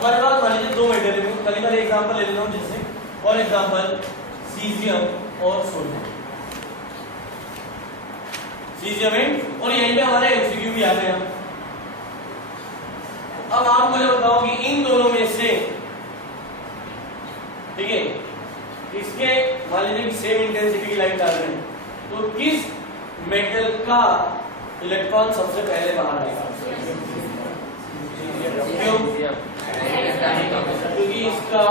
हमारे पास मान लीजिए दो मेटल है, पहले वाले एग्जांपल ले लेता हूं, जैसे फॉर एग्जांपल सीजियम और सोडियम, सीजियम एंड, और यहीं पे हमारे एमसीक्यू भी आ गए हैं। अब आप मुझे बताओ कि इन दोनों में से, ठीक है, इसके मान लीजिए कि सेम इंटेंसिटी की लाइट डाल रहे हैं, तो किस मेटल का इलेक्ट्रॉन सबसे पहले बाहर आएगा? क्यों? क्योंकि इसका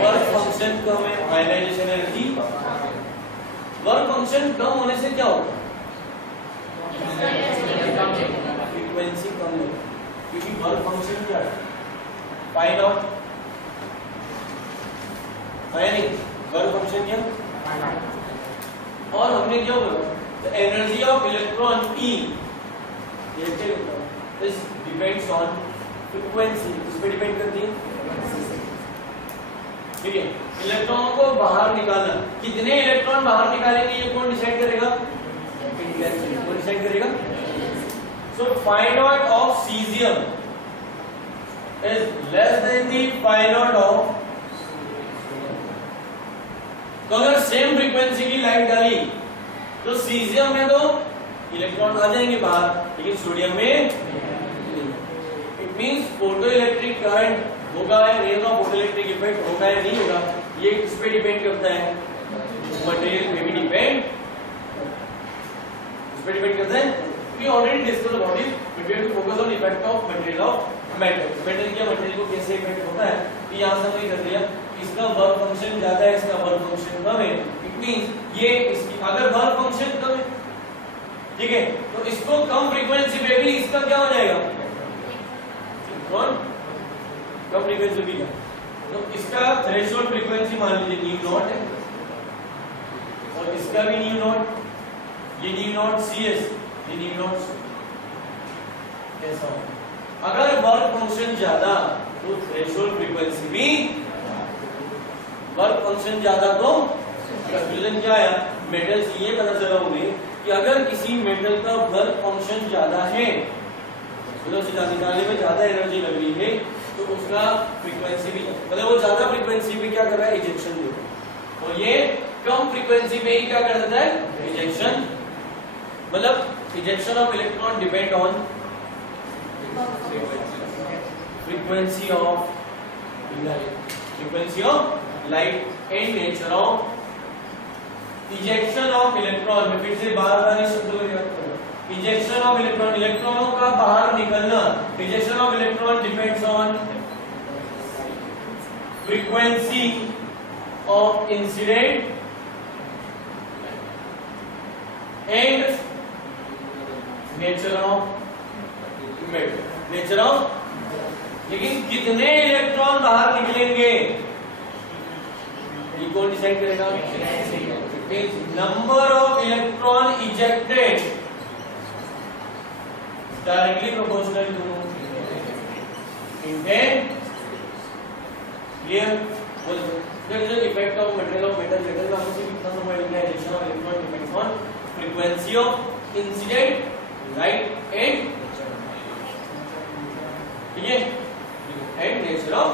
वर्क फंक्शन कम है, आयनाइजेशन एनर्जी। वर्क फंक्शन कम होने से क्या होगा? फ्रीक्वेंसी कम है, क्योंकि वर्क फंक्शन क्या है? पाई नॉट है नहीं, वर्क फंक्शन क्या? और हमने क्या बोला? The energy of electron E is depends on frequency. इस पे डिपेंड करती है, ठीक है। इलेक्ट्रॉन को बाहर निकालना, कितने इलेक्ट्रॉन बाहर निकालेंगे ये कौन डिसाइड करेगा? कौन डिसाइड करेगा? So phi naught of caesium is less than the phi naught of, तो अगर सेम फ्रीक्वेंसी की लाइट डाली तो सीजियम में तो इलेक्ट्रॉन आ जाएंगे बाहर, लेकिन सोडियम में it means photo electric current होगा या नहीं होगा, फोटो इलेक्ट्रिक इफेक्ट होगा या नहीं होगा, ये किस पे डिपेंड करता है? मटेरियल पे भी डिपेंड, इस पे डिपेंड करता है। We already discussed about it, but we have to focus on effect of material of metal. Metal क्या मटेरियल को कैसे इफेक्ट होता है, तो यहां से हमने कर दिया इसका वर्क फंक्शन ज्यादा है, इसका वर्क फंक्शन कम है। इट मींस ये इसकी अगर वर्क फंक्शन कम है, ठीक है, तो इसको कम फ्रीक्वेंसी पे भी इसका क्या हो जाएगा? कौन कम फ्रीक्वेंसी भी, तो इसका थ्रेशोल्ड फ्रीक्वेंसी मान लीजिए न्यू नॉट है, और इसका भी न्यू नॉट, ये न्यू नॉट CS, ये न्यू नॉट ऐसा हो। अगर वर्क फंक्शन ज्यादा तो थ्रेशोल्ड फ्रीक्वेंसी भी, वर्क फंक्शन ज्यादा तो कंक्लूजन क्या है? मेटल से ये पता चला हमें कि अगर किसी मेटल का वर्क फंक्शन ज्यादा है, मतलब उसे निकालने में ज्यादा एनर्जी लग रही है, तो उसका फ्रीक्वेंसी भी, मतलब वो ज्यादा फ्रीक्वेंसी पे क्या कर रहा है? इजेक्शन दे रहा है, और ये कम फ्रीक्वेंसी पे ही क्या कर देता है? इजेक्शन। मतलब ejection of electron depend on frequency of light, frequency of light and nature of ejection of electron. मैं फिर से बार-बार इस शब्द को याद करो, इजेक्शन ऑफ इलेक्ट्रॉन, इलेक्ट्रॉनों का बाहर निकलना। Ejection of electron depends on frequency of incident and nature of metal, nature of, लेकिन कितने इलेक्ट्रॉन बाहर निकलेंगे ये कौन डिसाइड करेगा? Number of electron ejected directly proportional to intent. Clear? There is an effect of material of metal. Metal का हमसे कितना समय लगेगा? Ejection of electron depends on frequency of incident light and, ठीक है, and nature of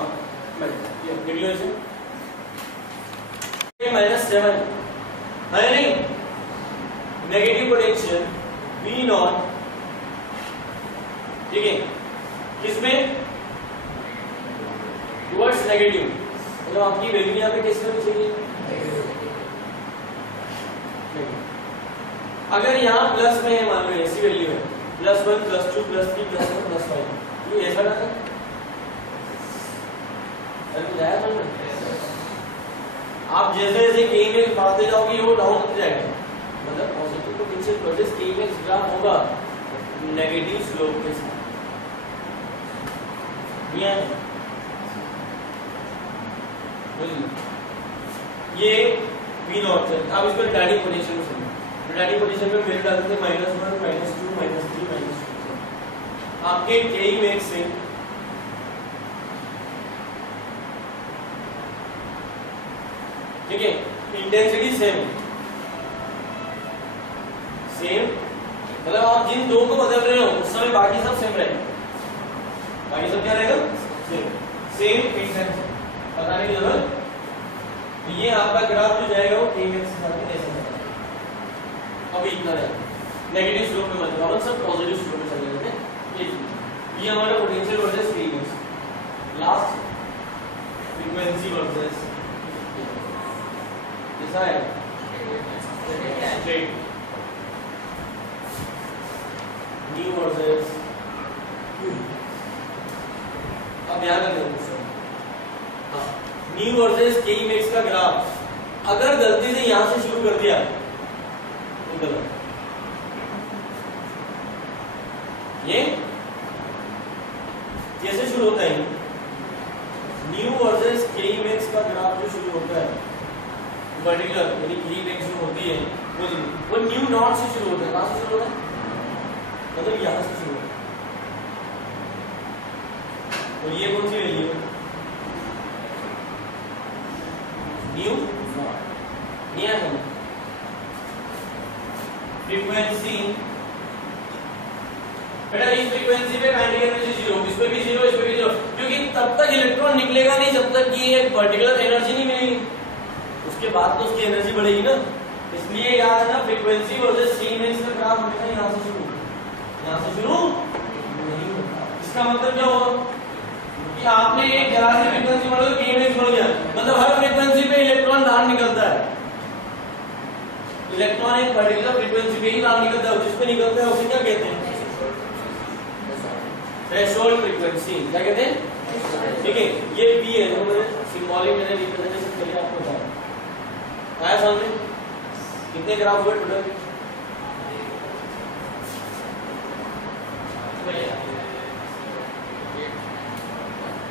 metal. ये clear है? -7 है नहीं, नेगेटिव पोटेंशियल V0, ठीक है, किसमें? टुवर्ड्स नेगेटिव, मतलब आपकी वैल्यू यहाँ पे कैसे होनी चाहिए? अगर यहाँ प्लस में है, मान लो ऐसी वैल्यू है, +1 +2 +3 +4 +5, ये ऐसा ना था? आप जैसे जैसे K में बढ़ते जाओगे वो डाउन होते जाएगा, मतलब पॉजिटिव पोटेंशियल प्रोसेस K में ग्राफ होगा नेगेटिव स्लोप के साथ। ये V0 है। अब इसको रिटार्डिंग पोजीशन से, रिटार्डिंग पोजीशन में वैल्यू डालते थे -1 -2 -3 -4। आपके K में से ठीक है, इंटेंसिटी सेम मतलब आप जिन दो को बदल रहे हो उस समय बाकी सब सेम रहेगा, बाकी सब क्या रहेगा? सेम इंटेंसिटी बताने की जरूरत। ये आपका ग्राफ जो जाएगा वो kmax के साथ ऐसा जाएगा। अभी इतना है नेगेटिव स्लोप में मतलब अपन सब पॉजिटिव स्लोप में चले जाते हैं। ये हमारा potential versus kmax, last frequency versus ऐसा है स्ट्रेट न्यू वर्सेस। अब ध्यान रखना न्यू वर्सेस kmax का ग्राफ अगर गलती से यहां से शुरू कर दिया तो गलत। ये कैसे शुरू होता है न्यू वर्सेस kmax का ग्राफ जो शुरू होता है पर्टिकुलर यानी kmax जो होती है वो न्यू नॉट से शुरू होता है। कहां से शुरू होता है मतलब यहां से शुरू होता है। और ये कौन सी वैल्यू है न्यू नॉट। ये है फ्रीक्वेंसी बेटा इस फ्रीक्वेंसी पे काइनेटिक एनर्जी जीरो, इस पे भी जीरो, इस पे भी जीरो, क्योंकि तब तक इलेक्ट्रॉन निकलेगा नहीं जब तक कि एक पर्टिकुलर एनर्जी नहीं मिलेगी। उसके बाद तो उसकी एनर्जी बढ़ेगी ना। इसलिए याद है ना फ्रीक्वेंसी वर्सेस kmax का ग्राफ हमेशा यहां से शुरू नहीं होता। इसका मतलब क्या होगा कि आपने एक जरा सी फ्रीक्वेंसी बढ़ा तो kmax बढ़ गया, मतलब हर फ्रीक्वेंसी पे इलेक्ट्रॉन बाहर निकलता है। इलेक्ट्रॉन एक पर्टिकुलर फ्रीक्वेंसी पे ही बाहर निकलता है, जिस पे निकलता है उसे क्या कहते हैं थ्रेशोल्ड फ्रीक्वेंसी। क्या कहते हैं ठीक है। ये p है जो मैंने सिंबॉलिक मैंने रिप्रेजेंटेशन के लिए आपको बताया। आया समझ में कितने ग्राफ हुए टोटल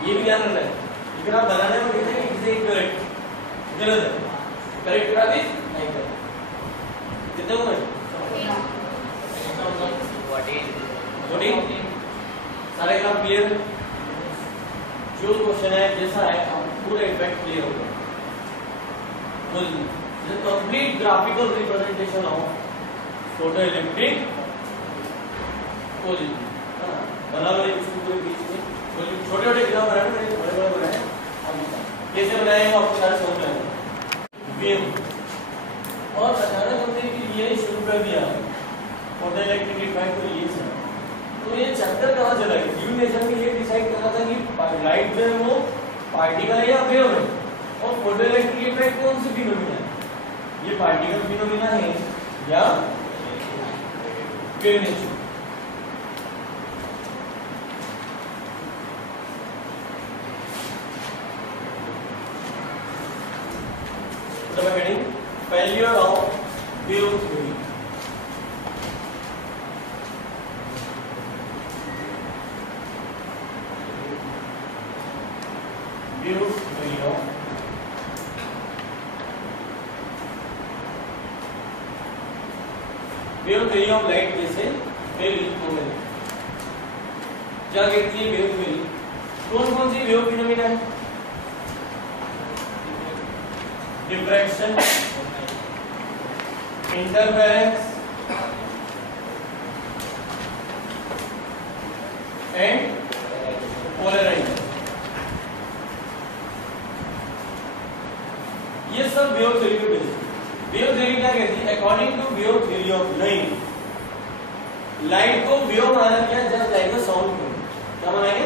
ये भी ध्यान रखना है। ग्राफ बनाने में कहते हैं कि किसे करेक्ट गलत है, करेक्ट ग्राफ इज नहीं करेक्ट। कितने हुए 14 सारे ग्राफ क्लियर। जो क्वेश्चन है जैसा है आप पूरा इफेक्ट क्लियर होगा। The complete graphical representation of photoelectric position बना लो इसको पूरे बीच में छोटे छोटे ग्राफ बनाए मैंने बड़े बड़े बनाए। कैसे बनाए वो आपको सारे समझ में आएगा। वेव और अचानक हमने ये शुरू कर दिया फोटोइलेक्ट्रिक इफेक्ट तो ये सब तो ये चक्कर कहाँ चला गया। ड्यू नेचर में ये डिसाइड करना था कि लाइट जो है वो पार्टिकल है या वेव है और फोटोइलेक्ट्रिक इफेक्ट कौन सी फिनोमिना है, ये पार्टिकल फिनोमिना है या wave nature. Failure of wave theory. Wave theory of wave theory of light जैसे वेव इलेक्ट्रोमैग्नेटिक क्या कहती है वेव थ्योरी। कौन कौन सी वेव फिनोमिना है डिफ्रैक्शन इंटरफेरेंस एंड पोलराइजेशन ये सब वेव थ्योरी के बेसिस। वेव थ्योरी क्या कहती है according to wave theory of light को वेव माना गया जस्ट लाइक अ साउंड। क्या मानेंगे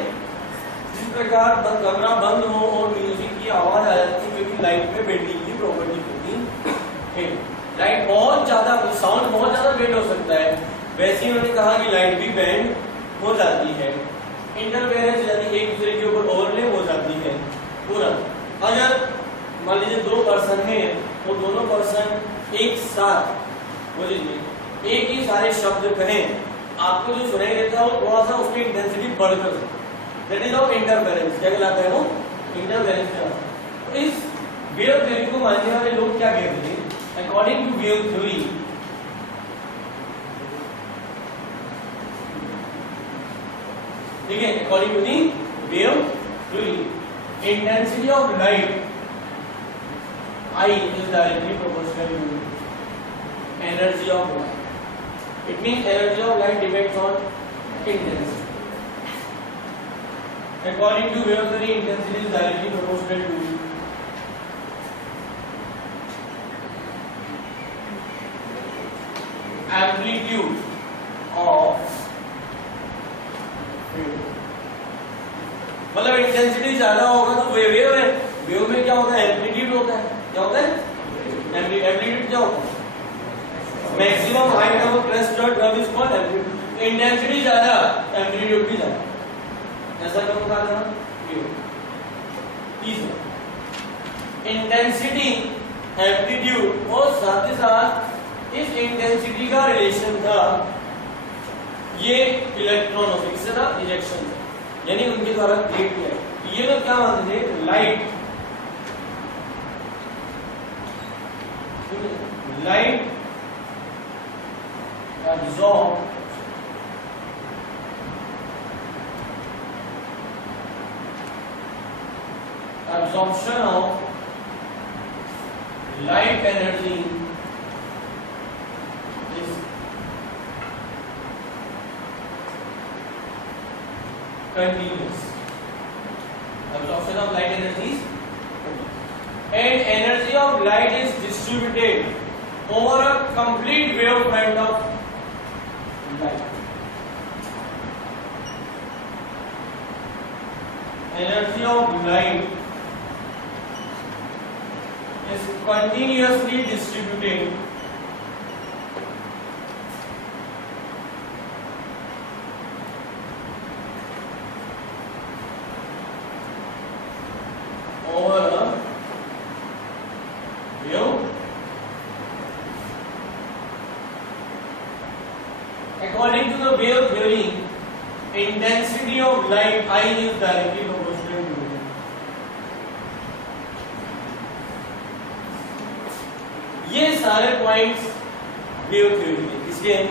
जिस प्रकार कमरा बंद हो और म्यूजिक की आवाज आ जाती है क्योंकि लाइट में बेंडिंग की प्रॉपर्टी होती है। लाइट बहुत ज्यादा साउंड बहुत ज्यादा बेंड हो सकता है, वैसे ही उन्होंने कहा कि लाइट भी बेंड हो जाती है। इंटरफेरेंस यानी एक दूसरे के ऊपर ओवरलैप हो जाती है पूरा। अगर मान लीजिए दो पर्सन है तो दोनों पर्सन एक साथ बोलिए एक ही सारे शब्द कहें, आपको जो सुनाई देता है वो थोड़ा सा उसकी इंटेंसिटी बढ़कर, दैट इज ऑफ इंटरफेरेंस। क्या कहलाता है वो इंटरफेरेंस। तो इस वेव थ्योरी को मानने वाले लोग क्या कहते हैं अकॉर्डिंग टू वेव थ्योरी ठीक है। According to the wave theory intensity of light I is directly proportional to energy of light. It means energy of light depends on intensity. According to wave theory, intensity is directly proportional to amplitude of wave. मतलब intensity ज्यादा होगा तो wave है, wave में क्या होता है, amplitude होता है, क्या होता है, एम्पलीट्यूड क्या होता है, मैक्सिमम हाइट ऑफ क्रेस्ट और curve is called amplitude. Intensity ज्यादा, एम्पलीट्यूड भी ज्यादा, ऐसा करो क्या करना। तीसरा इंटेंसिटी एम्पलीट्यूड और साथ ही साथ इस इंटेंसिटी का रिलेशन था ये इलेक्ट्रॉन से था इजेक्शन, यानी उनके द्वारा क्रिएट किया। ये लोग क्या मानते थे, light absorption of light energy is continuous. Absorption of light energy is continuous. And energy of light is distributed over a complete wavefront of light. Energy of light is continuously distributed over a wave. According to the wave theory, intensity of light I is directly proportional to it. ये सारे points wave theory के किसके हैं,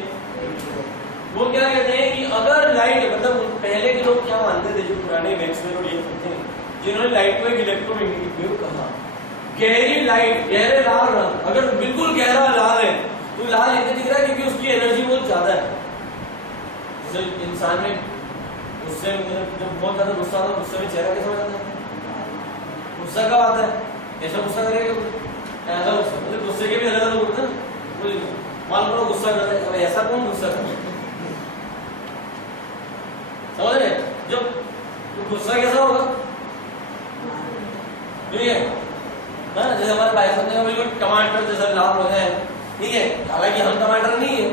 वो क्या कहते हैं कि अगर लाइट, मतलब पहले के लोग क्या मानते थे, जो पुराने मैक्सवेल और ये सब थे, जिन्होंने लाइट को एक इलेक्ट्रोमैग्नेटिक वेव कहा, गहरी लाइट, गहरे लाल रंग, अगर बिल्कुल गहरा लाल है तो लाल इसलिए दिख रहा है क्योंकि उसकी एनर्जी बहुत ज्यादा है। जैसे इंसान में गुस्से में, जब बहुत ज्यादा गुस्सा आता है, गुस्से में चेहरा कैसा हो जाता है, गुस्सा कब आता है, ऐसा गुस्सा करेगा, ऐसा गुस्सा, मतलब गुस्से के भी अलग अलग होते हैं। मान लो गुस्सा करते हैं, अब ऐसा कौन गुस्सा करता है, समझ रहे, जब तो गुस्सा कैसा होगा, ठीक है ना, जैसे हमारे भाई साहब ने बिल्कुल टमाटर जैसा लाल हो जाए, ठीक है, हालांकि हम टमाटर नहीं है,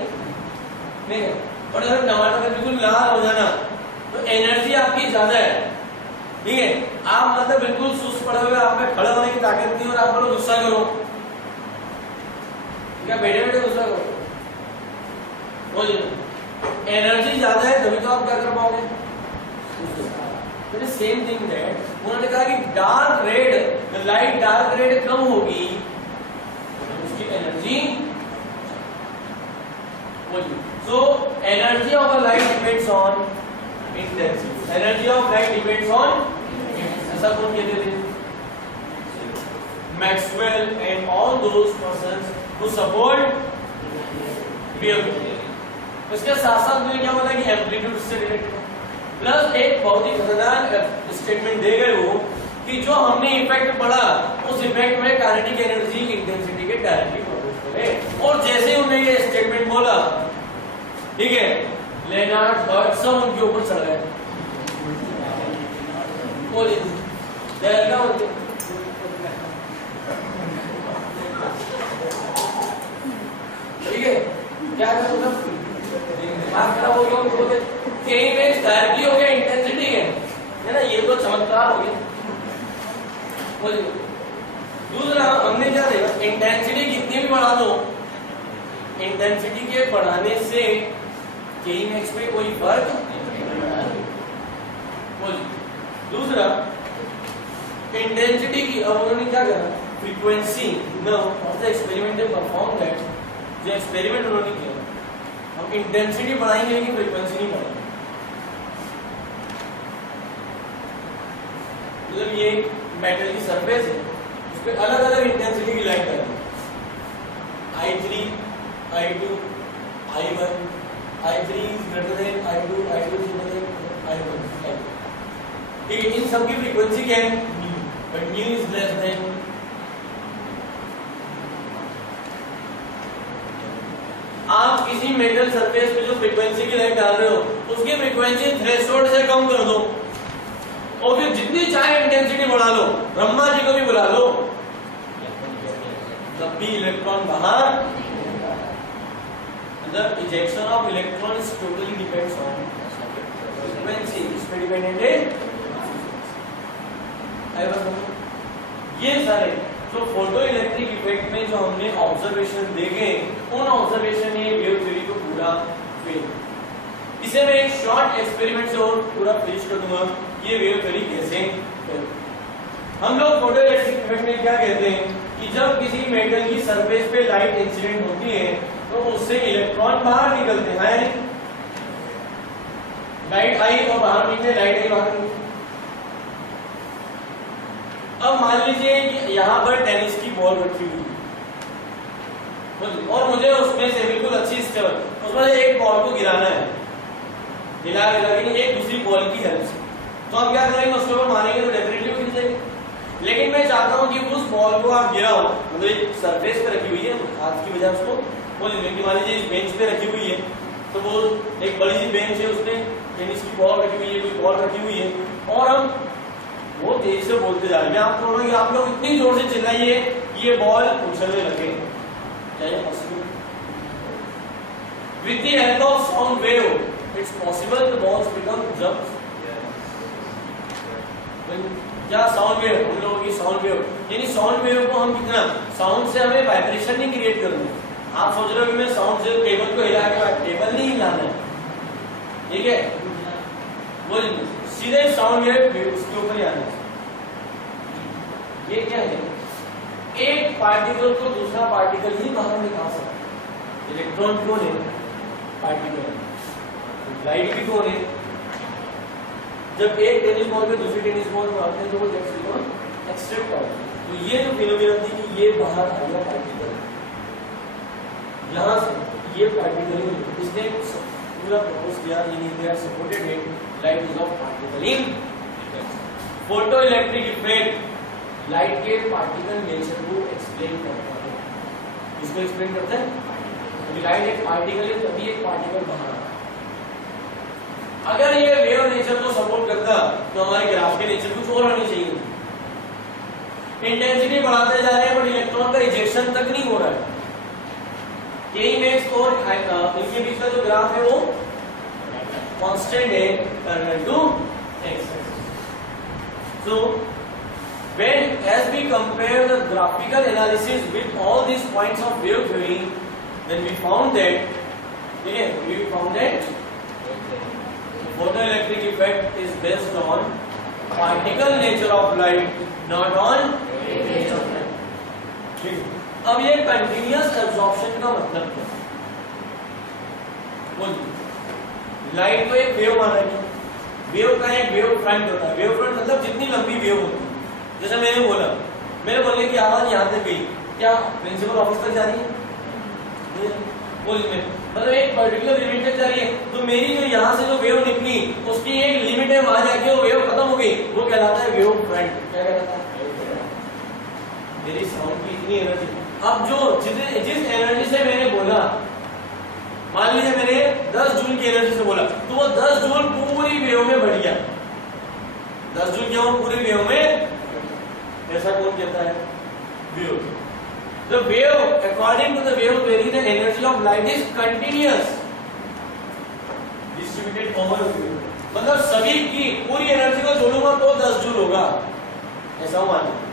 ठीक है, और अगर टमाटर बिल्कुल लाल हो जाना तो एनर्जी आपकी ज्यादा है, ठीक है, आप मतलब बिल्कुल सुस्त पड़े हुए, आप में खड़े होने की ताकत नहीं, और आप बोलो गुस्सा करो, क्या बैठे बैठे गुस्सा करो, एनर्जी ज्यादा है, तभी तो आप क्या कर पाओगे। सेम थिंग दैट उन्होंने कहा कि dark red, light dark red कम होगी, उसकी energy, so energy of a light depends on intensity. Energy of light depends on, ऐसा कौन कहते थे, Maxwell and all those persons who support wave theory. उसके साथ साथ मुझे क्या बोला कि एम्पलीट्यूड से रिलेटेड, प्लस एक बहुत ही खतरनाक स्टेटमेंट दे गए वो कि जो हमने इफेक्ट पढ़ा उस इफेक्ट में काइनेटिक एनर्जी इंटेंसिटी के डायरेक्टली प्रोपोर्शनल है। और जैसे ही उन्होंने ये स्टेटमेंट बोला, ठीक है, लेनार्ड बर्ग सब उनके ऊपर चढ़ गए, बोलिए क्या बोलते, ठीक है, क्या मतलब दिमाग खराब हो गया, बोलते कहीं पे डायरेक्टली हो गया, इंटेंसिटी है ना, ये तो चमत्कार हो गया। बोलिए दूसरा हमने क्या देखा, इंटेंसिटी कितनी भी बढ़ा दो, इंटेंसिटी के बढ़ाने से कई मैक्स पे कोई फर्क नहीं। बोलिए दूसरा इंटेंसिटी की, अब उन्होंने क्या करा, frequency of the experiment they perform that, जो एक्सपेरिमेंट उन्होंने किया, हम इंटेंसिटी बढ़ाएंगे लेकिन फ्रीक्वेंसी नहीं बढ़ाएंगे, मतलब ये मेटल की सरफेस है, उस पर अलग अलग इंटेंसिटी की लाइट करेंगे, I3, I2, I1, I3 is greater than I2, I2 is greater than I1, ठीक है, इन सब की फ्रीक्वेंसी क्या है, but new is less then आप किसी मेटल सरफेस पे जो फ्रीक्वेंसी की लाइट डाल रहे हो उसकी फ्रीक्वेंसी थ्रेशोल्ड से कम कर दो और फिर जितनी चाहे इंटेंसिटी बढ़ा लो, ब्रह्मा जी को भी बुला लो, तब भी इलेक्ट्रॉन बाहर, मतलब ejection of electron totally depends on frequency, इस पे डिपेंडेंट है। ये सारे तो फोटो इलेक्ट्रिक इफेक्ट में जो हमने ऑब्जर्वेशन देखे, उन ऑब्जर्वेशन ने वेव थ्योरी को पूरा फेल। इसे मैं एक शॉर्ट एक्सपेरिमेंट से और पूरा फिनिश कर दूंगा, ये वेव थ्योरी कैसे फेल। हम लोग फोटो इलेक्ट्रिक इफेक्ट में क्या कहते हैं कि जब किसी मेटल की सरफेस पे लाइट इंसिडेंट होती है तो उससे इलेक्ट्रॉन बाहर निकलते हैं, लाइट आई और बाहर निकले, लाइट आई बाहर निकले। अब मान लीजिए कि यहाँ पर टेनिस की बॉल रखी हुई है और मुझे उसमें से बिल्कुल अच्छी स्टेबल, उसमें से एक बॉल को गिराना है, हिला के एक दूसरी बॉल की हेल्प से, तो हम क्या करेंगे, उसके ऊपर मारेंगे तो डेफिनेटली वो गिर जाएगी। लेकिन मैं चाहता हूँ कि उस बॉल को आप गिराओ, मतलब एक सरफेस पे रखी हुई है, हाथ की वजह उसको बोल देंगे कि मान लीजिए इस बेंच पे रखी हुई है, तो वो एक बड़ी सी बेंच है, उसमें टेनिस की बॉल रखी हुई है, कोई बॉल रखी हुई है और हम वो तेज से बोलते जा रहे हैं, आप बोलोगे आप लोग इतनी जोर से चिल्लाइए कि ये बॉल उछलने लगे, क्या ये possible? With the help of sound wave it's possible the balls become jumps. क्या साउंड वेव, हम लोगों की साउंड वेव, यानी साउंड वेव को हम कितना, साउंड से हमें वाइब्रेशन नहीं क्रिएट करना। आप सोच रहे हो कि मैं साउंड से टेबल को हिला के, टेबल नहीं हिलाना है, ठीक है, वो सीधे साउंड वेव उसके ऊपर ही आना है। ये क्या है, एक पार्टिकल को दूसरा पार्टिकल ही बाहर निकाल सकता है। इलेक्ट्रॉन कौन है, पार्टिकल, लाइट भी कौन है, जब एक टेनिस बॉल पे दूसरी टेनिस बॉल मारते हैं तो वो एक्सट्रैक्ट होता है। तो ये जो फिनोमेना थी कि ये बाहर आ गया पार्टिकल, यहाँ से ये पार्टिकल इसने पूरा प्रपोज किया, they are supported it, light is of particle in photo electric effect. Light के पार्टिकल नेचर को एक्सप्लेन करता है, इसको एक्सप्लेन करता है, क्योंकि लाइट एक पार्टिकल है तभी एक पार्टिकल बाहर आता है। अगर ये वेव नेचर को सपोर्ट करता तो हमारे ग्राफ के नेचर कुछ और होनी चाहिए। इंटेंसिटी बढ़ाते जा रहे हैं बट इलेक्ट्रॉन का इजेक्शन तक नहीं हो रहा है। K-max और इनके बीच का जो ग्राफ है वो कांस्टेंट है parallel to x। So when as we compare the graphical analysis with all these points of wave theory, then we found that, okay, we found that photoelectric effect is based on particle nature of light, not on nature of light. अब ये continuous absorption का मतलब क्या है? Light को एक wave माना गया, वेव का एक वेव फ्रंट होता है, वेव फ्रंट मतलब जितनी लंबी वेव होती है। जैसे मैंने बोला, मेरे बोलने की आवाज यहाँ तक गई, क्या प्रिंसिपल ऑफिस तक जा रही है? मतलब एक पर्टिकुलर लिमिट तक जा रही है, तो मेरी जो यहाँ से जो वेव निकली उसकी एक लिमिट है, वहां जाके वो वेव खत्म हो गई, वो कहलाता है वेव फ्रंट। क्या कहलाता है? मेरी साउंड की इतनी एनर्जी, अब जो जिस एनर्जी से मैंने बोला, मान लीजिए मैंने 10 जूल की एनर्जी से बोला, तो वो 10 जूल पूरी वेव में बढ़ गया। 10 जूल क्या हो पूरी वेव में, ऐसा कौन कहता है? Wave. The wave, according to the wave theory, the energy of light is continuous, distributed over the wave. मतलब सभी की पूरी एनर्जी को जोड़ूंगा तो 10 जूल होगा, ऐसा मान लीजिए।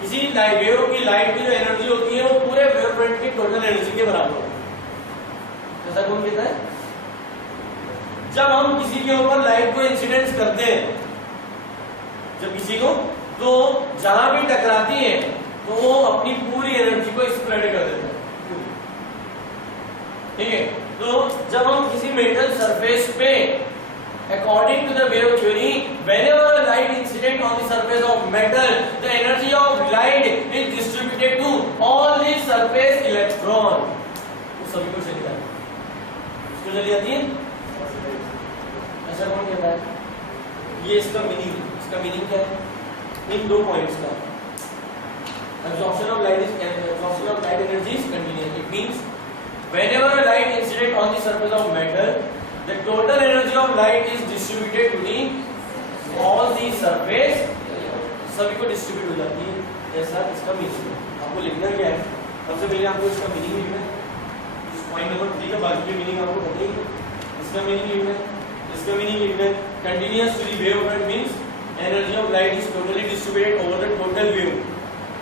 किसी वेव की लाइट की जो एनर्जी होती है वो पूरे वेव फ्रंट की टोटल एनर्जी के बराबर होगी, ऐसा कौन कहता है? जब हम किसी के ऊपर लाइट को इंसिडेंस करते हैं, जब किसी को, तो जहां भी टकराती है तो वो अपनी पूरी एनर्जी को स्प्रेड कर देता है, ठीक है। तो जब हम किसी मेटल सरफेस पे, according to the wave theory, whenever a light incident on the surface of metal, the energy of light is distributed to all the surface electron. वो सभी को चली जाती है, इसको चली जाती है, ऐसा कौन कहता है? ये इसका मीनिंग क्या है इन 2 पॉइंट्स का? Absorption of light energy is continuous. It means whenever a light incident on the surface of matter, the total energy of light is distributed to the all the surface, सभी को distribute हो जाती है। ऐसा इसका meaning आपको लिखना क्या है? सबसे पहले आपको इसका मीनिंग लिखना है, इस पॉइंट नंबर 3 का बाकी की मीनिंग आपको पता ही है। इसका मीनिंग लिखना है, इसका मीनिंग लिखना है। Continuous to the wave front means energy of light is totally distributed over the total wave.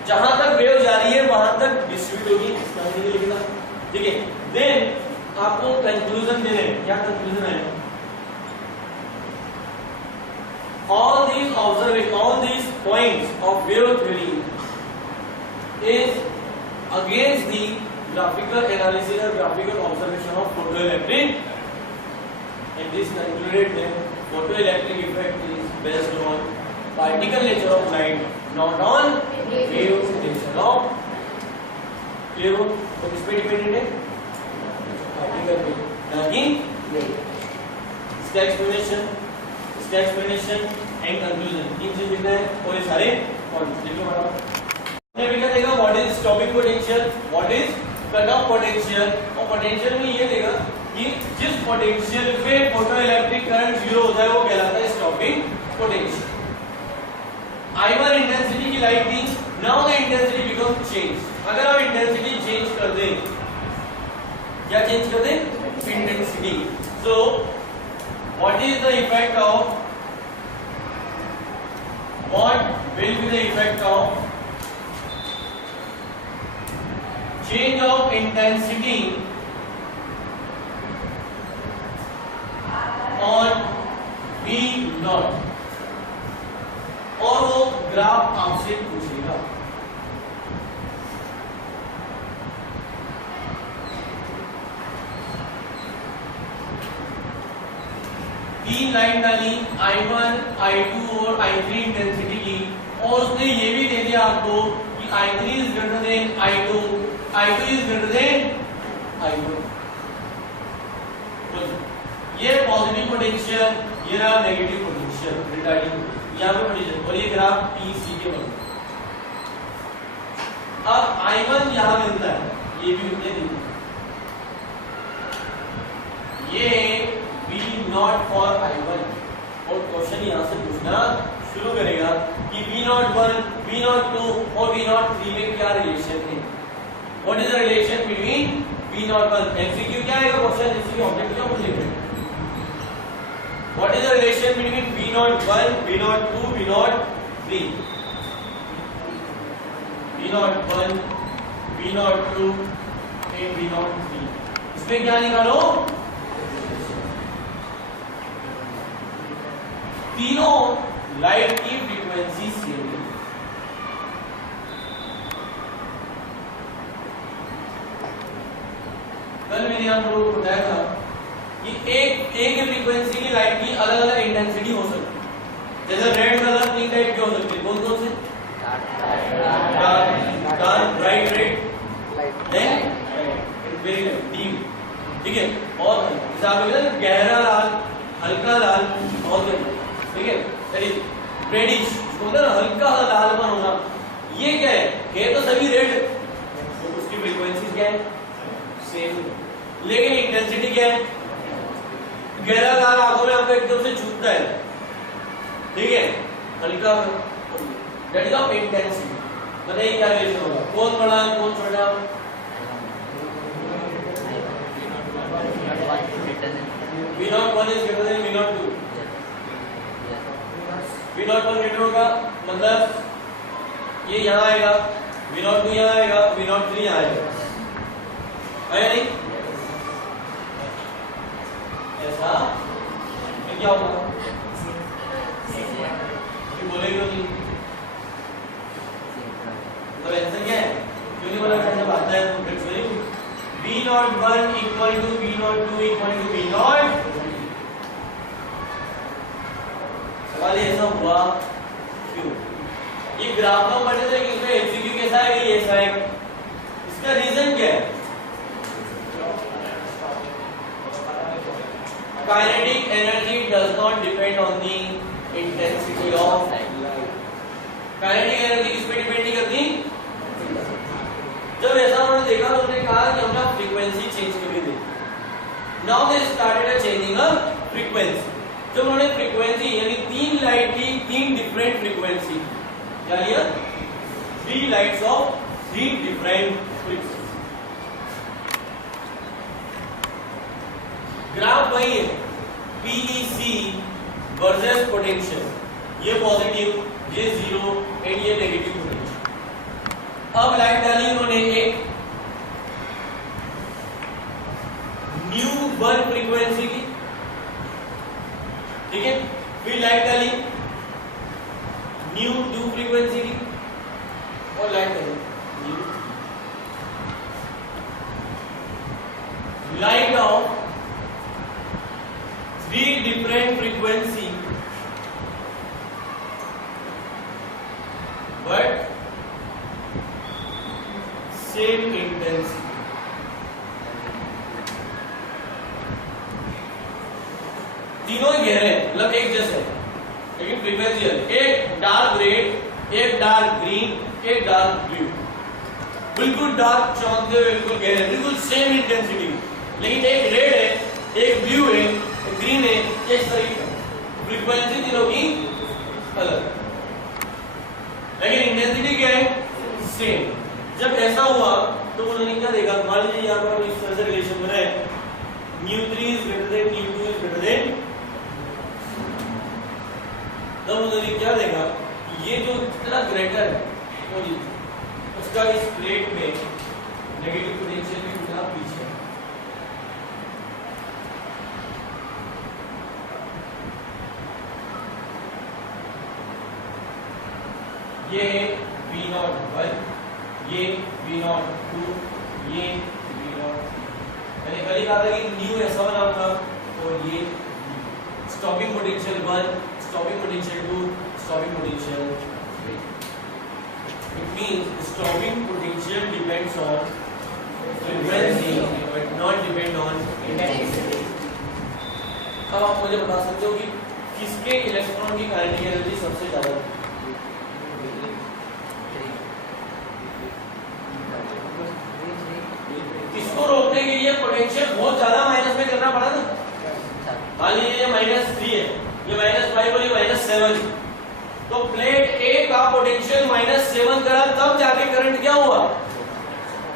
जहां तक वेव जा रही है वहां तक डिस्ट्रीब्यूट होगी, इसका मीनिंग लिखना। ठीक है, देन आपको कंक्लूजन देना है। क्या कंक्लूजन है? all these points of wave theory is against the graphical analysis or graphical observation of photoelectric. It is concluded that photoelectric effect is based on particle nature of light, not on wave nature of clear हो? तो किस पे dependent है? Particle पे, ना कि इसका explanation and conclusion तीन चीज लिखना है और ये सारे पॉइंट्स लिख लो बराबर। हमने भी क्या देगा? What is stopping potential, what is cut off potential, और पोटेंशियल में ये देगा कि जिस पोटेंशियल पे फोटोइलेक्ट्रिक करंट जीरो होता है वो कहलाता है स्टॉपिंग पोटेंशियल। I1 इंटेंसिटी की लाइट थी, now the intensity become change. अगर आप इंटेंसिटी चेंज कर दें, क्या चेंज कर दें? Intensity. So what is the effect of what will be the effect of change of intensity on V naught? और वो ग्राफ आपसे पूछेगा। तीन लाइन डाली I1, I2 और I3 इंटेंसिटी की, और उसने ये भी दे दिया आपको कि I3 is greater than I2, I2 is greater than I1। ये पॉजिटिव पोटेंशियल, ये रहा नेगेटिव पोटेंशियल रिगार्डिंग यहाँ पे पोटेंशियल, और ये ग्राफ PC के बन। अब I1 यहाँ मिलता है, ये भी उतने दिन ये V नॉट फॉर I1, और क्वेश्चन यहाँ से पूछना शुरू करेगा कि V01, V02 और V03 में क्या रिलेशन है? What is the relation between V01? MCQ क्या आएगा क्वेश्चन, इसकी ऑब्जेक्ट क्या पूछेंगे? What is the relation between V01, V02, V03? V01, V02 and V03, इसमें क्या निकालो? तीनों लाइट की फ्रीक्वेंसी सेम है। कल मैंने आप लोगों को बताया था कि एक फ्रीक्वेंसी की लाइट की अलग अलग इंटेंसिटी हो सकती है। जैसे रेड कलर 3 टाइप के हो सकते हैं, कौन से? Dark, bright red, then very deep. ठीक है, और जैसे आप बोलते हैं गहरा लाल, हल्का लाल, और ठीक है रेडिश, हल्का लालपन होना, ये क्या है तो सभी रेड, तो उसकी फ्रीक्वेंसी क्या है? सेम, लेकिन इंटेंसिटी क्या है? गहरा लाल आंखों में आपको एकदम से छूटता है, ठीक है, हल्का दैट इज ऑफ इंटेंसिटी। बताइए क्या रिलेशन होगा? कौन बड़ा कौन छोटा? V01 is greater than V02। V01 greater होगा मतलब ये यहाँ आएगा, V02 यहाँ आएगा, V03 यहाँ आएगा, है नहीं? ऐसा फिर क्या होगा? बोलेगी नहीं, तो आंसर क्या है? क्यों नहीं बोला? जब आता है तो फिर बोलेगी V01 equal to V02 equal to V0। सवाल ऐसा हुआ क्यों? ये ग्राफ में पढ़े थे कि इसमें एमसीक्यू कैसा है, ये ऐसा है, इसका रीजन क्या है? Kinetic energy does not depend on the intensity of light. Kinetic energy किस पे डिपेंड नहीं करती? जब ऐसा उन्होंने देखा तो उन्होंने कहा कि हम ना फ्रीक्वेंसी चेंज करके देखें। Now they started changing a frequency. जब उन्होंने फ्रीक्वेंसी यानी 3 लाइट की 3 डिफरेंट फ्रीक्वेंसी क्या लिया? 3 lights off 3 different frequency. Graph वही है, PEC वर्सेस पोटेंशियल, ये पॉजिटिव, ये 0 एंड ये नेगेटिव पोटेंशियल। अब लाइट डाली उन्होंने एक न्यू 1 फ्रीक्वेंसी की, ठीक है, फिर लाइट डाली न्यू 2 फ्रीक्वेंसी की और लाइट डाली new light of 3 different frequency but same intensity। तीनों ही गहरे हैं, मतलब एक जैसे हैं, लेकिन फ्रीक्वेंसी अलग। एक डार्क रेड, एक डार्क ग्रीन, एक डार्क ब्लू, बिल्कुल डार्क चमकते हुए, बिल्कुल गहरे, बिल्कुल सेम इंटेंसिटी, लेकिन एक रेड है, एक ब्लू है, एक ग्रीन है, इस तरीके फ्रीक्वेंसी तीनों की अलग, लेकिन इंटेंसिटी क्या है? सेम। जब ऐसा हुआ तो उन्होंने क्या देखा? मान लीजिए यहाँ पर इस तरह से रिलेशन बना है, μ3 is greater than μ2 is greater than, तब उन्होंने क्या देखा? ये जो इतना ग्रेटर है उसका इस प्लेट में नेगेटिव पोटेंशियल भी उतना पीछे है। ये V01, ये V02, ये V0। मैंने कल ही कहा था कि न्यू ऐसा बना था, और ये stopping potential 1, stopping potential 2, stopping potential 3। It means stopping potential depends on frequency but not depend on intensity। अब आप मुझे बता सकते हो कि किसके इलेक्ट्रॉन की काइनेटिक एनर्जी सबसे ज्यादा है? इसको रोकने के लिए पोटेंशियल बहुत ज्यादा माइनस में करना पड़ा ना। मान लीजिए ये -3 है, ये -5 और ये -7, तो प्लेट A का पोटेंशियल -7 करा, तब जाके करंट क्या हुआ?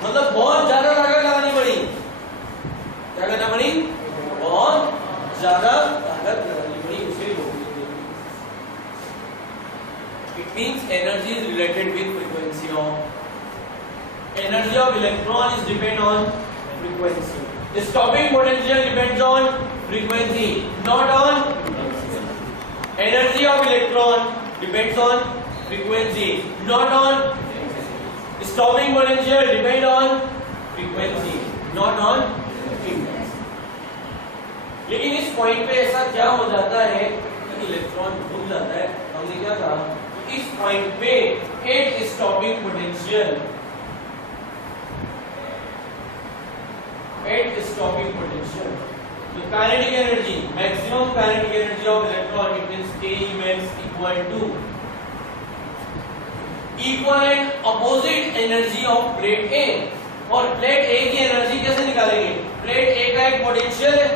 मतलब बहुत ज्यादा ताकत लगानी पड़ी। क्या करना पड़ी? बहुत ज्यादा ताकत लगानी पड़ी उसे रोकने के लिए। It means energy is related with frequency of energy of electron is depend on frequency. The stopping potential depends on frequency, not on energy of electron depends on frequency, not on stopping potential depend on frequency, not on intensity। लेकिन इस point पे ऐसा क्या हो जाता है कि electron रुक जाता है। हमने क्या कहा? इस पॉइंट पे एक stopping potential, at stopping potential, the kinetic energy, maximum kinetic energy of electron, it means K max equal to equal and opposite energy of plate A। और प्लेट A की एनर्जी कैसे निकालेंगे? प्लेट A का एक potential है,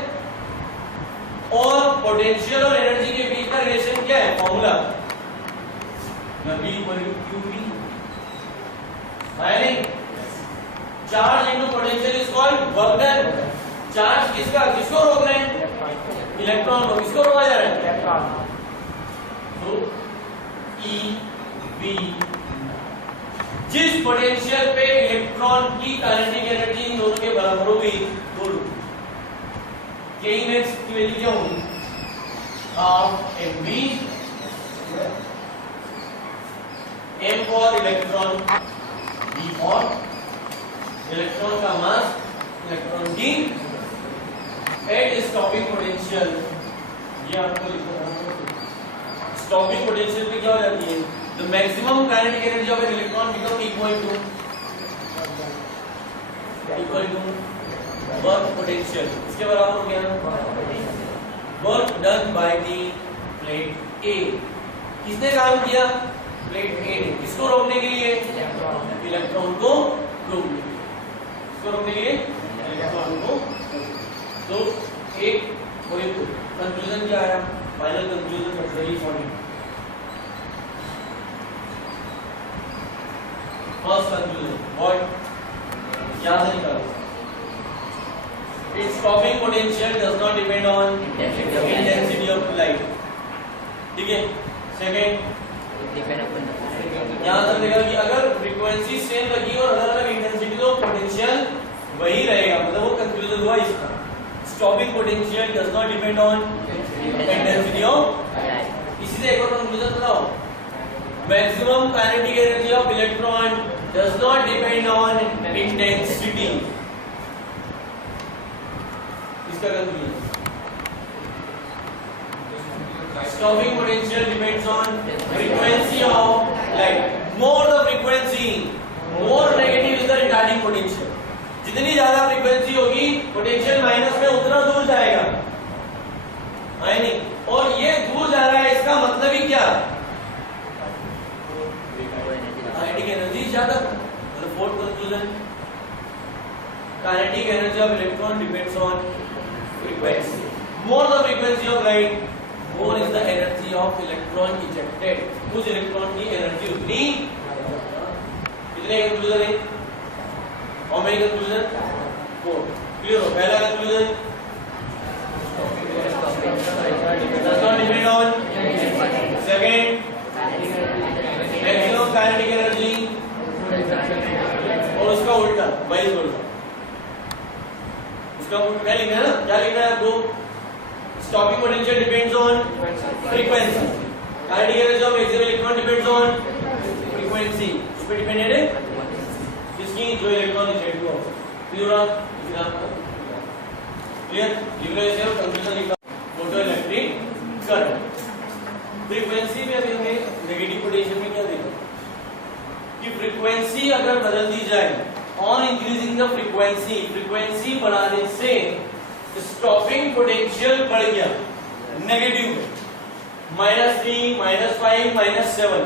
और potential और energy के बीच का रिलेशन क्या है? फॉर्मूला W = QB है नहीं? Charge into potential is called work done. Charge किसको रोक रहे हैं? इलेक्ट्रॉन को। किसको रोका जा रहा है? इलेक्ट्रॉन। तो EV, जिस पोटेंशियल पे इलेक्ट्रॉन की काइनेटिक एनर्जी इन दोनों के बराबर होगी, K max की वैल्यू क्या होगी? Half mv, m for electron, v for electron का मास, इलेक्ट्रॉन की एट स्टॉपिंग पोटेंशियल। ये आपको लिखना, स्टॉपिंग पोटेंशियल पे क्या हो जाती है? The maximum kinetic energy of an electron become equal to work potential. इसके बराबर हो गया work done by the plate A. किसने काम किया? प्लेट ए ने। किसको रोकने के लिए? इलेक्ट्रॉन को रोकने के लिए। किसको रोकने के लिए? इलेक्ट्रॉन को। तो एक कंक्लूजन क्या आया? Final conclusion for first conclusion what? क्या से निकालो? Its stopping potential does not depend on intensity of light. ठीक है। सेकेंड, यहाँ तक देखा कि अगर फ्रीक्वेंसी सेम रखी और अलग अलग इंटेंसिटी तो पोटेंशियल वही रहेगा, मतलब वो कंक्लूजन हुआ इसका। Stopping potential does not depend on intensity of. इसी से एक और कंक्लूजन बताओ। Maximum kinetic energy of electron does not depend on intensity. इसका conclusion stopping potential depends on frequency of light. More the frequency, more negative is the retarding potential. जितनी ज्यादा frequency होगी potential minus में उतना दूर जाएगा, है नहीं? और ये दूर जा रहा है, इसका मतलब ही क्या? काइनेटिक एनर्जी ज्यादा। मतलब fourth conclusion, kinetic energy of electron depends on frequency. More the frequency of light, more is the energy of electron ejected. उस इलेक्ट्रॉन की एनर्जी उतनी। कितने कंक्लूजन है? और मेरी कंक्लूजन 4। क्लियर हो? पहला conclusion does not depend on. Second, maximum kinetic energy. और उसका उल्टा, वाइस वर्सा। उसका क्या लिखना है ना? क्या लिखना है आपको? Stopping potential depends on frequency. Kinetic energy of maximum electron depends on frequency. इस पे डिपेंडेंट है किसकी? जो इलेक्ट्रॉन इजेक्ट हुआ। क्लियर? क्लियर? लिबरेशन और कंक्लूजन लिखा। Photo electric current. फ्रीक्वेंसी में अभी हमने नेगेटिव पोटेंशियल में क्या देखा कि फ्रीक्वेंसी अगर बदल दी जाए, on increasing the frequency, frequency बढ़ाने से स्टॉपिंग पोटेंशियल बढ़ गया negative, -3, -5, -7.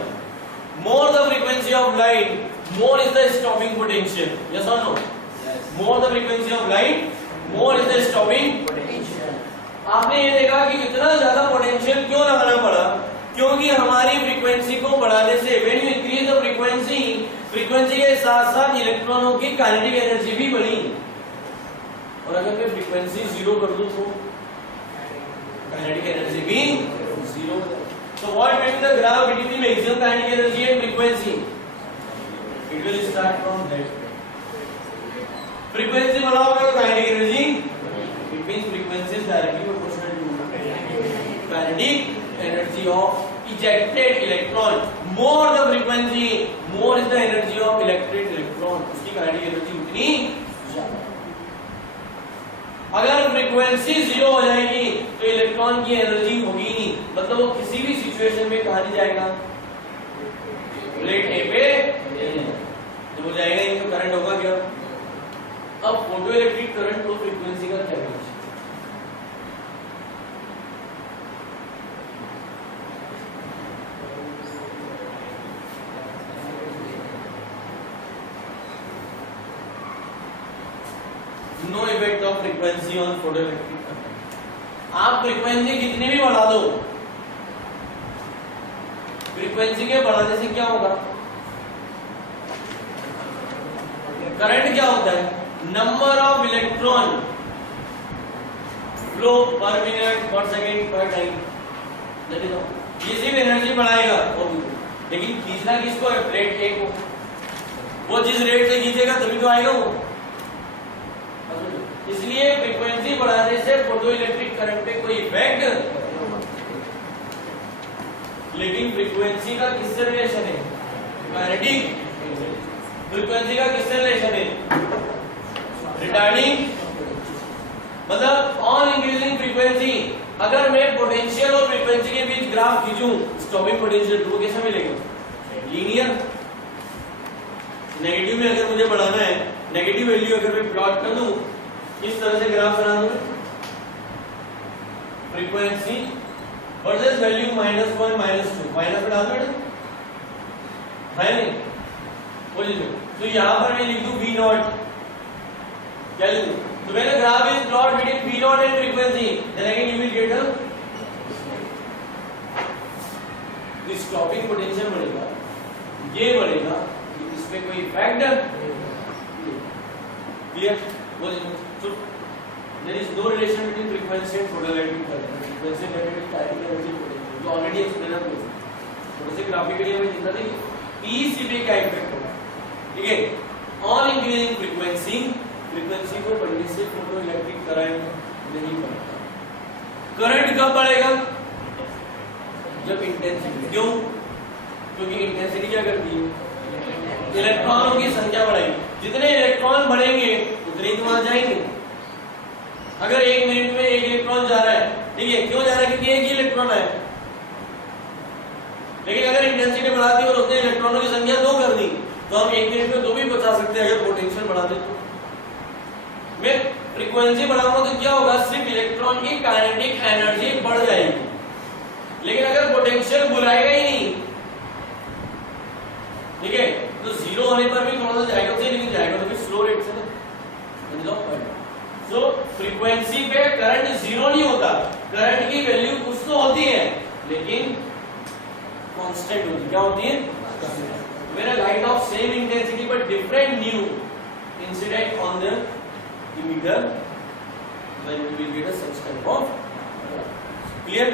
More the frequency of light, more is the stopping potential. Yes or no? More the frequency of light, more is the stopping potential. आपने ये देखा कि इतना ज्यादा पोटेंशियल क्यों लगाना पड़ा? क्योंकि हमारी फ्रीक्वेंसी को बढ़ाने से, when you increase the frequency, frequency के साथ साथ इलेक्ट्रॉनों की काइनेटिक एनर्जी भी बढ़ी। और अगर मैं फ्रीक्वेंसी 0 कर दूं तो काइनेटिक एनर्जी भी 0। So what will be the graph between the maximum kinetic energy and frequency? It will start from that. Frequency बढ़ाओगे तो kinetic energy, it means frequency is directly proportional to kinetic energy of ejected electron. More the frequency, more is the energy of ejected electron. उसकी kinetic energy उतनी ज्यादा। अगर frequency 0 हो जाएगी तो electron की energy होगी नहीं, मतलब वो किसी भी सिचुएशन में कहां नहीं जाएगा? प्लेट ए पे तो हो जाएगा ही, तो करंट होगा क्या? अब फोटो इलेक्ट्रिक करंट और फ्रीक्वेंसी का क्या relation? No effect of frequency on photoelectric current. आप फ्रीक्वेंसी कितनी भी बढ़ा दो, फ्रीक्वेंसी के बढ़ाने से क्या होगा? करंट क्या होता है? नंबर ऑफ इलेक्ट्रॉन फ्लो पर मिनट, पर सेकेंड, पर टाइम। That is all. ये सिर्फ एनर्जी बढ़ाएगा, लेकिन खींचना किसको है? प्लेट ए को। वो जिस रेट से खींचेगा तभी तो आएगा वो। इसलिए फ्रीक्वेंसी बढ़ाने से फोटो इलेक्ट्रिक करंट पे कोई इफेक्ट, लेकिन फ्रीक्वेंसी का किससे रिलेशन है? काइनेटिक। फ्रीक्वेंसी का किससे रिलेशन है? रिटार्डिंग। मतलब ऑन इंक्रीजिंग फ्रीक्वेंसी, अगर मैं पोटेंशियल और फ्रीक्वेंसी के बीच ग्राफ खींचूं, स्टॉपिंग पोटेंशियल वो कैसे मिलेगा? लीनियर। नेगेटिव में अगर मुझे बढ़ाना है, नेगेटिव वैल्यू अगर मैं प्लॉट कर दूं, इस तरह से ग्राफ बना दूं, फ्रीक्वेंसी वर्सेस वैल्यू -1 -2 माइनस में डाल दो बेटा, है नहीं बोलिए। तो यहाँ पर मैं लिख दूं V नॉट, क्या लिख दूं? तो when a graph is plot between V naught and frequency, then again you will get a this stopping potential बढ़ेगा, ये बढ़ेगा, इसमें कोई इफेक्ट क्लियर बोलिए। So there is no relation between frequency and photoelectric current. Frequency and electric kinetic energy potential जो already explain है मुझे, थोड़े से ग्राफिकली हमें जितना देखिए PCB का इफेक्ट होगा, ठीक है। ऑन इंक्रीजिंग फ्रीक्वेंसी, फ्रीक्वेंसी को बढ़ने से फोटो इलेक्ट्रिक करंट नहीं बढ़ता। करंट कब बढ़ेगा? जब इंटेंसिटी, क्यों? क्योंकि इंटेंसिटी क्या करती है? इलेक्ट्रॉनों की संख्या बढ़ेगी, जितने इलेक्ट्रॉन बढ़ेंगे उतने ही वहां जाएंगे। अगर 1 मिनट में 1 इलेक्ट्रॉन जा रहा है, ठीक है, क्यों जा रहा है? क्योंकि एक ही इलेक्ट्रॉन है। लेकिन अगर इंटेंसिटी बढ़ा दी और उतने इलेक्ट्रॉनों की संख्या 2 कर दी, तो हम 1 मिनट में 2 भी बचा सकते हैं अगर पोटेंशियल बढ़ा दे तो। मैं फ्रीक्वेंसी बढ़ाऊंगा तो क्या होगा? सिर्फ इलेक्ट्रॉन की काइनेटिक एनर्जी बढ़ जाएगी, लेकिन अगर पोटेंशियल बुलाएगा ही नहीं, ठीक है, तो जीरो होने पर भी थोड़ा सा जाएगा तो लेकिन जाएगा तो फिर स्लो रेट से ना। सो फ्रीक्वेंसी पे करंट जीरो नहीं होता, करंट की वैल्यू कुछ तो होती है लेकिन कांस्टेंट होती, क्या होती है? When a light of same intensity but different nu incident on the emitter, then you will get a such type of clear.